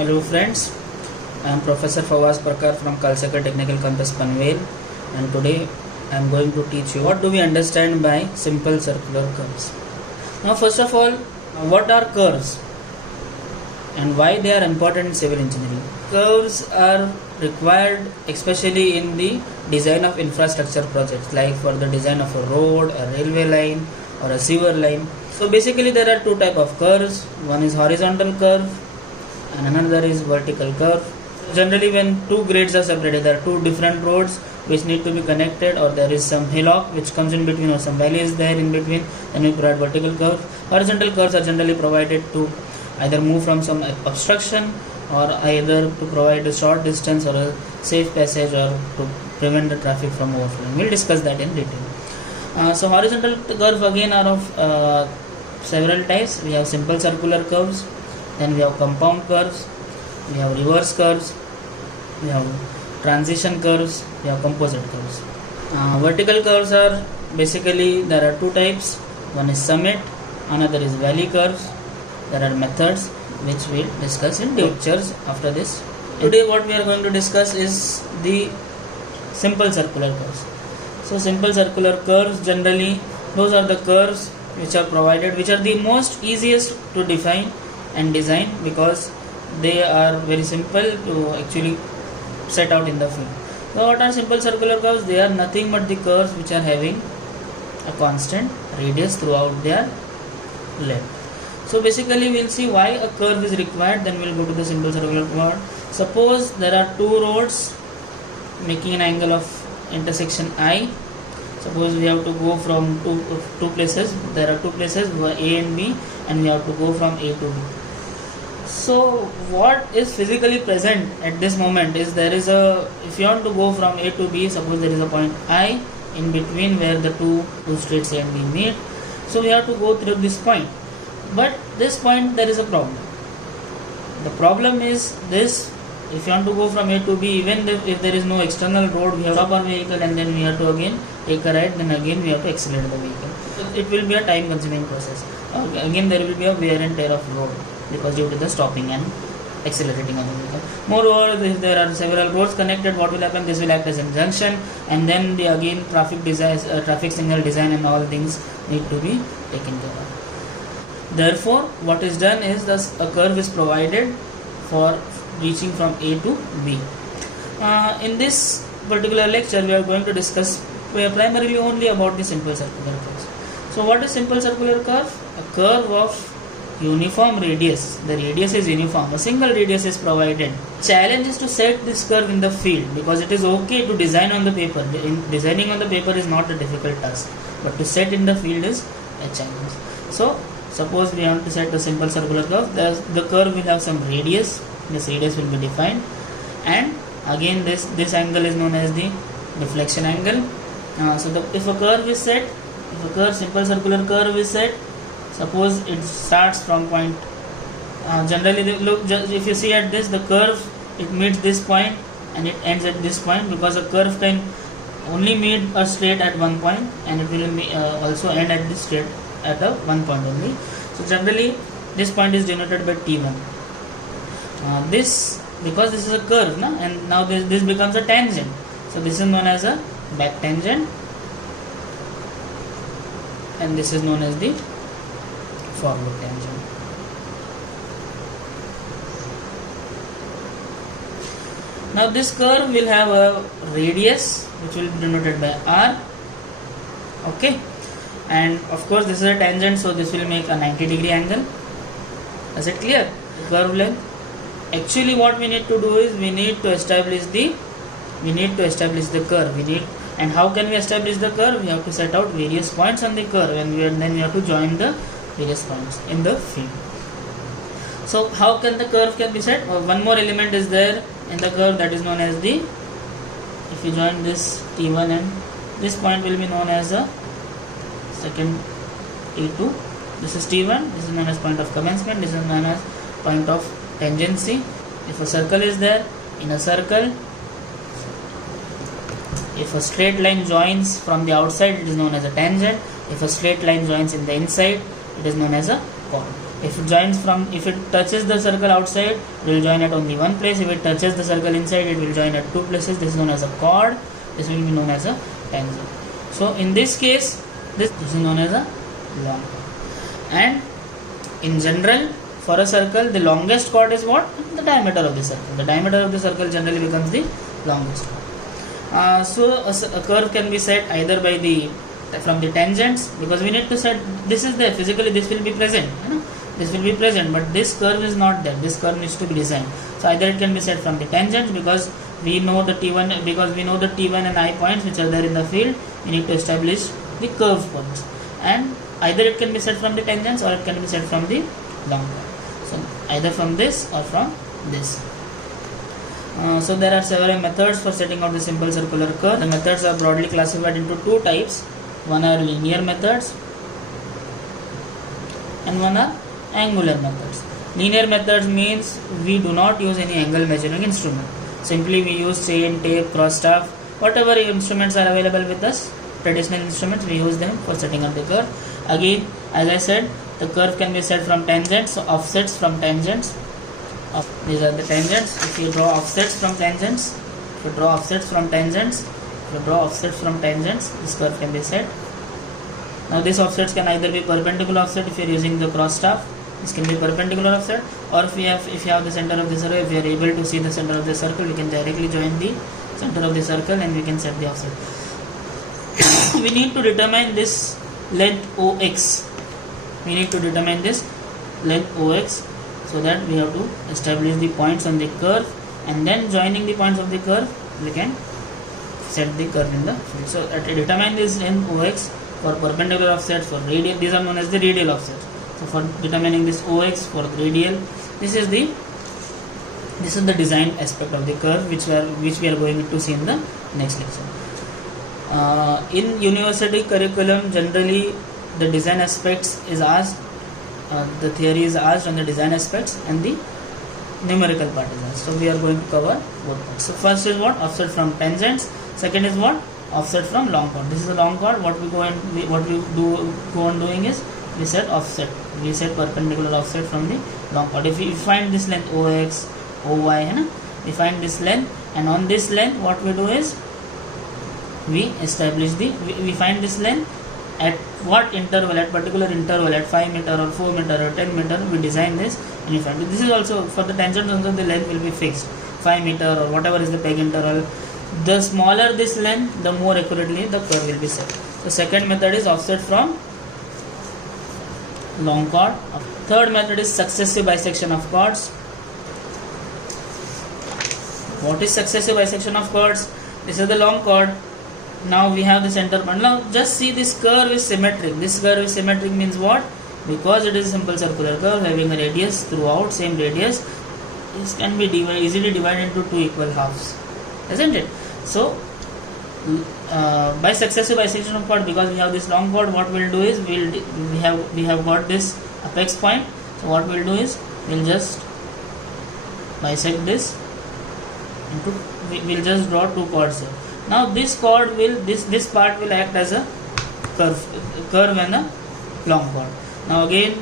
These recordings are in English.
Hello friends, I am Professor Fawaz Parkar from Kalsakar Technical Campus Panvel, and today I am going to teach you what do we understand by simple circular curves. Now first of all, what are curves and why they are important in civil engineering? Curves are required especially in the design of infrastructure projects, like for the design of a road, a railway line or a sewer line. So basically there are two types of curves. One is horizontal curve and another is vertical curve. Generally when two grades are separated, there are two different roads which need to be connected, or there is some hillock which comes in between, or some valley is there in between, then we provide vertical curves. Horizontal curves are generally provided to either move from some obstruction, or either to provide a short distance or a safe passage, or to prevent the traffic from overflowing. We'll discuss that in detail. So horizontal curves again are of several types. We have simple circular curves, then we have compound curves, we have reverse curves, we have transition curves, we have composite curves. Vertical curves are basically, there are two types. One is summit, another is valley curves. There are methods which we will discuss in lectures after this. Today what we are going to discuss is the simple circular curves. So simple circular curves, generally those are the curves which are provided, which are the most easiest to define and design, because they are very simple to actually set out in the field. So what are simple circular curves? They are nothing but the curves which are having a constant radius throughout their length. So basically we'll see why a curve is required, then we'll go to the simple circular curve. Suppose there are two roads making an angle of intersection I. Suppose we have to go from two places. There are two places, A and B, and we have to go from A to B. So what is physically present at this moment is, there is if you want to go from A to B, suppose there is a point I in between where the two straights A and B meet. So we have to go through this point. But this point, there is a problem. The problem is this: if you want to go from A to B, even if there is no external road, we have to stop our vehicle and then we have to again take a right, then again we have to accelerate the vehicle. It will be a time consuming process. Again there will be a wear and tear of road, because due to the stopping and accelerating of the vehicle. Moreover, if there are several roads connected, what will happen? This will act as a junction, and then again traffic signal design and all things need to be taken care of. Therefore, what is done is, a curve is provided for reaching from A to B. In this particular lecture, we are going to discuss primarily only about the simple circular curves. So what is simple circular curve? A curve of uniform radius. The radius is uniform. A single radius is provided. Challenge is to set this curve in the field, because it is okay to design on the paper. Designing on the paper is not a difficult task, but to set in the field is a challenge. So suppose we want to set a simple circular curve. The curve will have some radius. This radius will be defined, and again this angle is known as the deflection angle. If a curve is set, simple circular curve is set, suppose it starts from point. Generally, if you see at this, the curve, it meets this point and it ends at this point, because a curve can only meet a straight at one point, and it will also end at this straight at a one point only. So generally this point is denoted by T1. Because this is a curve, and now this becomes a tangent. So this is known as a back tangent, and this is known as the forward tangent. Now this curve will have a radius which will be denoted by R. Okay, and of course this is a tangent, so this will make a 90-degree angle. Is it clear? Curve length. Actually what we need to do is, we need to establish the curve. And how can we establish the curve? We have to set out various points on the curve, and then we have to join the various points in the field. So how can the curve can be set? One more element is there in the curve, that is known as the, if you join this T1, and this point will be known as a second T2. This is T1, this is known as point of commencement, this is known as point of tangency. If a circle is there, in a circle, if a straight line joins from the outside, it is known as a tangent. If a straight line joins in the inside, it is known as a point. If it touches the circle outside, it will join at only one place. If it touches the circle inside, it will join at two places. This is known as a chord. This will be known as a tangent. So in this case, this is known as a long chord. And in general, for a circle, the longest chord is what? The diameter of the circle. The diameter of the circle generally becomes the longest chord. So a curve can be set either by from the tangents, because we need to set, this is there physically, this will be present, this will be present, but this curve is not there. This curve needs to be designed. So either it can be set from the tangents, because we know the T1 and I points which are there in the field. We need to establish the curve points, and either it can be set from the tangents or it can be set from the long chord. So either from this or from this. So there are several methods for setting out the simple circular curve. The methods are broadly classified into two types. One are linear methods and one are angular methods. Linear methods means we do not use any angle measuring instrument. Simply we use chain, tape, cross staff, whatever instruments are available with us, traditional instruments, we use them for setting up the curve. Again, as I said, the curve can be set from tangents, so offsets from tangents. These are the tangents. If you draw offsets from tangents, this curve can be set. Now these offsets can either be perpendicular offset if you are using the cross staff. This can be perpendicular offset, or if you have the center of the circle, if you are able to see the center of the circle, we can directly join the center of the circle and we can set the offset. We need to determine this length OX. So that we have to establish the points on the curve, and then joining the points of the curve, we can set the curve in the field. So to determine this length OX for perpendicular offsets, for radial, these are known as the radial offsets. So for determining this OX for radial, this is the design aspect of the curve, which we are going to see in the next lecture. In university curriculum, generally the design aspects is asked, the theory is asked on the design aspects, and the numerical part is asked. So we are going to cover both parts. So first is what? Offset from tangents. Second is what? Offset from long chord. This is a long chord. What we go on doing is we set offset. We set perpendicular offset from the long chord. If we find this length OX, OY, we find this length, and on this length what we do is we find this length at what interval, at particular interval, at 5 meter or 4 meter or 10 meter, we design this and you find it. This is also for the tangents, also the length will be fixed, 5 meter or whatever is the peg interval. The smaller this length, the more accurately the curve will be set. So second method is offset from long chord. Third method is successive bisection of chords. What is successive bisection of chords? This is the long chord. Now we have the center point. Now just see, this curve is symmetric. This curve is symmetric means what? Because it is a simple circular curve having a radius throughout, same radius, this can be easily divided into two equal halves, isn't it? So by successive bisection of chord, because we have this long chord, what we'll do is we have got this apex point. So what we'll do is we'll just bisect this into, we'll just draw two chords here. Now this chord will, this part will act as a curve and a long chord. Now again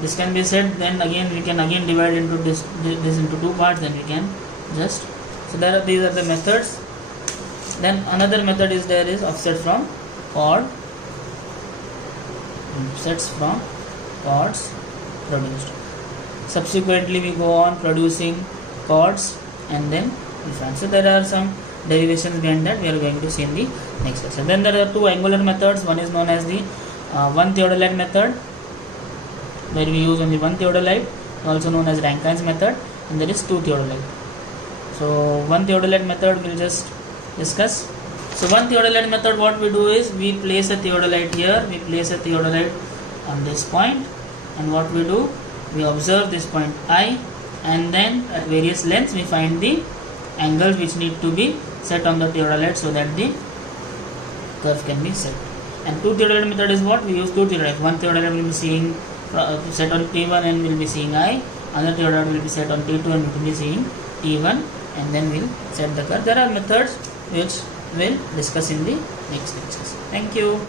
this can be set, then again we can again divide into this into two parts, then we can just, so these are the methods. Then another method is there is offset from chord, offsets from chords produced. Subsequently we go on producing chords and then we find. So there are some derivations behind that we are going to see in the next lesson. Then there are two angular methods. One is known as the one theodolite method, where we use only one theodolite, also known as Rankine's method, and there is two theodolite. So one theodolite method we'll just discuss. So one theodolite method, what we do is we place a theodolite here, we place a theodolite on this point, and what we do, we observe this point I, and then at various lengths we find the angles which need to be set on the theodolite so that the curve can be set. And two theodolite method is what? We use two theodolite. One theodolite will be seeing set on T1 and will be seeing I. Another theodolite will be set on T2 and will be seeing T1, and then we'll set the curve. There are methods which we'll discuss in the next lectures. Thank you.